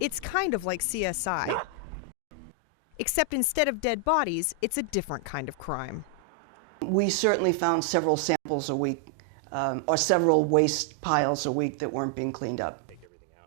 It's kind of like CSI. Except instead of dead bodies, it's a different kind of crime. We certainly found several samples a week, or several waste piles a week that weren't being cleaned up.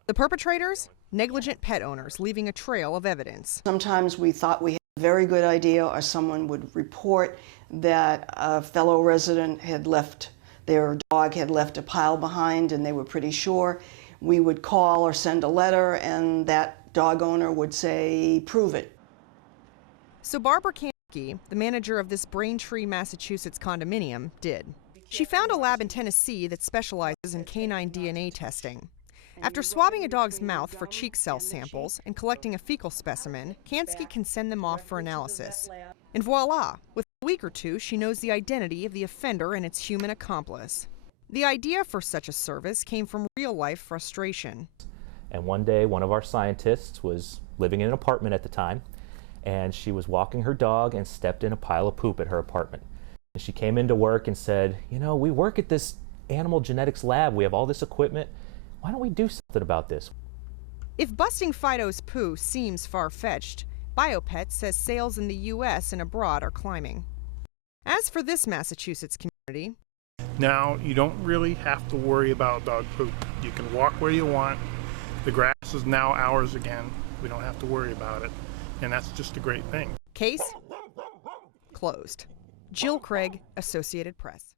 The perpetrators? Negligent pet owners leaving a trail of evidence. Sometimes we thought we had a very good idea, or someone would report that a fellow resident had left, their dog had left a pile behind, and they were pretty sure. We would call or send a letter, and that dog owner would say, prove it. So Barbara Kamsky, the manager of this Braintree, Massachusetts condominium, did. She found a lab in Tennessee that specializes in canine DNA testing. After swabbing a dog's mouth for cheek cell samples and collecting a fecal specimen, Kamsky can send them off for analysis. And voila, within a week or two, she knows the identity of the offender and its human accomplice. The idea for such a service came from real-life frustration. And one day, one of our scientists was living in an apartment at the time, and she was walking her dog and stepped in a pile of poop at her apartment. And she came into work and said, you know, we work at this animal genetics lab. We have all this equipment. Why don't we do something about this? If busting Fido's poo seems far-fetched, BioPet says sales in the U.S. and abroad are climbing. As for this Massachusetts community, now you don't really have to worry about dog poop. You can walk where you want. The grass is now ours again. We don't have to worry about it. And that's just a great thing. Case closed. Jill Craig, Associated Press.